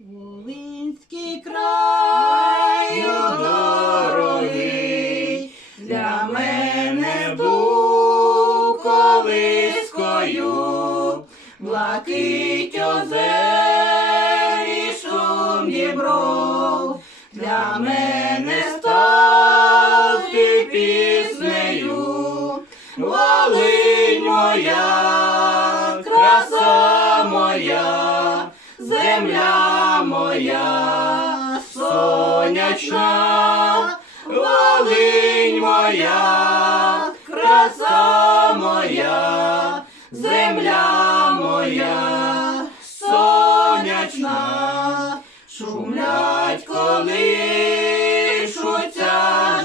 Волинський краю дорогий, для мене був колискою, блакить озер і шум дібров, для мене став ти піснею, Волинь моя, краса моя, земля моя, сонячна, Волинь моя, краса моя, земля моя, сонячна, шумлять колишуться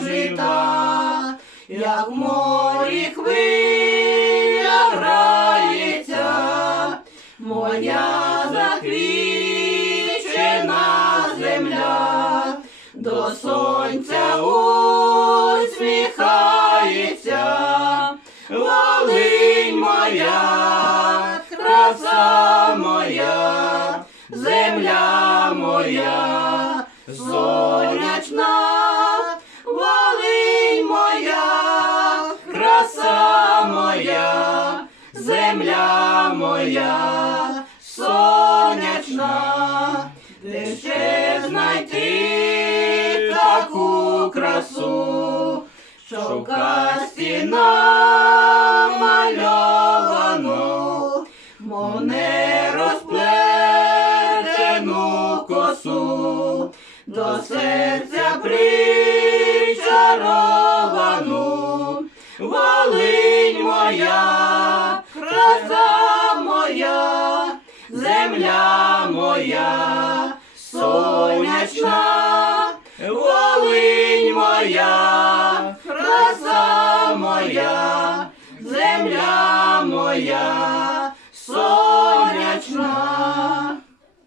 жита, як в морі хвиля грається, моя заквічена до сонця усміхається, Волинь моя, краса моя, земля моя, сонячна, Волинь моя, краса моя, земля моя, сонячна, красу, що в касті намальовано, мов не розплетену косу, до серця причаровану, Волинь моя, краса моя, земля моя, сонячна,